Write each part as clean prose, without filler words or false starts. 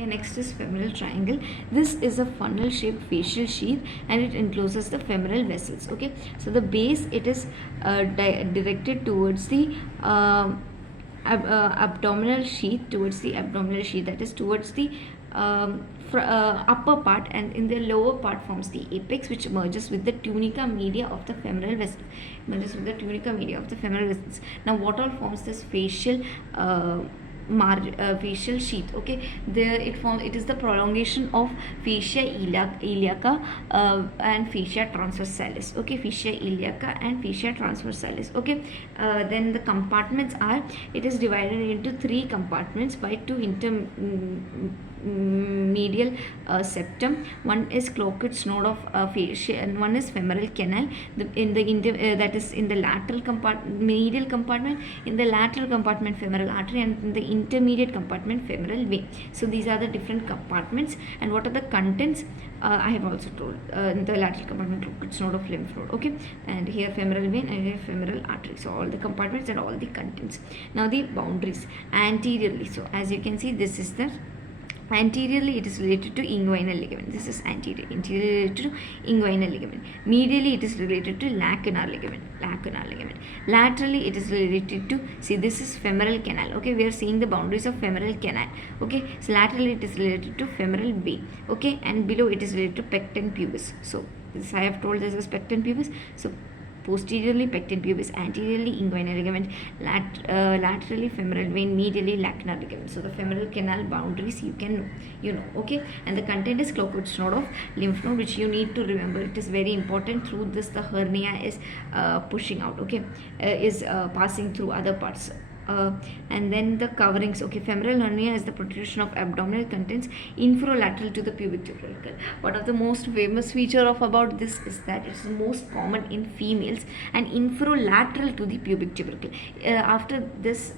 Okay, next is femoral triangle. This is a funnel shaped facial sheath and it encloses the femoral vessels. Okay, so the base, it is directed towards the abdominal sheath, that is towards the upper part, and in the lower part forms the apex, which merges with the tunica media of the femoral vessel. Now what all forms this facial facial sheath? Okay, there it is the prolongation of fascia iliaca and fascia transversalis. Okay, fascia iliaca and fascia transversalis. Okay, then the compartments are, it is divided into three compartments by two medial septum. One is cloacate's node of fascia and one is femoral canal. That is in the lateral medial compartment, in the lateral compartment femoral artery, and in the intermediate compartment femoral vein. So these are the different compartments, and what are the contents I have also told. In the lateral compartment cloacate's node of lymph node. Okay, and here femoral vein and here femoral artery. So all the compartments and all the contents. Now the boundaries anteriorly. So as you can see, this is the anteriorly, it is related to inguinal ligament. This is anterior related to inguinal ligament. Medially, it is related to lacunar ligament. Laterally, it is related to, see, this is femoral canal. Okay, we are seeing the boundaries of femoral canal. Okay, so laterally it is related to femoral vein. Okay, and below it is related to pecten pubis. So this I have told, this is pecten pubis. So posteriorly pecten pubis, anteriorly inguinal ligament, laterally femoral vein, medially lacunar ligament. So the femoral canal boundaries you can know. Okay, and the content is cloacate's node of lymph node, which you need to remember. It is very important. Through this the hernia is pushing out. Okay, is passing through other parts. And then the coverings. Okay, femoral hernia is the protrusion of abdominal contents infralateral to the pubic tubercle. One of the most famous feature of about this is that it's the most common in females and infralateral to the pubic tubercle. After this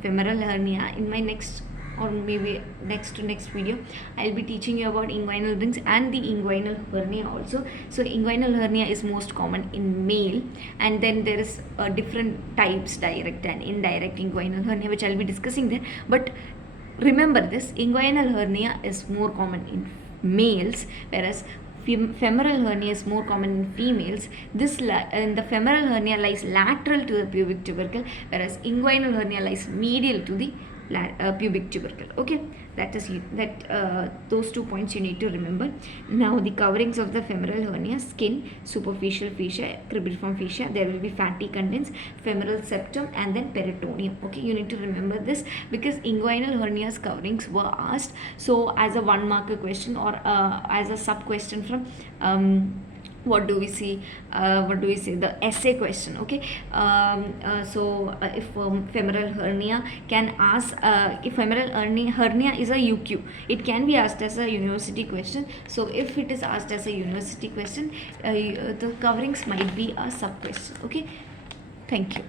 femoral hernia, in my next or maybe next video, I'll be teaching you about inguinal rings and the inguinal hernia also. So inguinal hernia is most common in male, and then there is different types, direct and indirect inguinal hernia, which I'll be discussing there. But remember this, inguinal hernia is more common in males, whereas femoral hernia is more common in females. This and the femoral hernia lies lateral to the pubic tubercle, whereas inguinal hernia lies medial to the pubic tubercle. Okay, that is those 2 points you need to remember. Now the coverings of the femoral hernia: skin, superficial fascia, cribriform fascia. There will be fatty contents, femoral septum, and then peritoneum. Okay, you need to remember this because inguinal hernia's coverings were asked so as a 1 marker question or as a sub question from what do we see the essay question. Okay, if femoral hernia can ask, if femoral hernia is a UQ, it can be asked as a university question. So if it is asked as a university question, the coverings might be a sub question. Okay, thank you.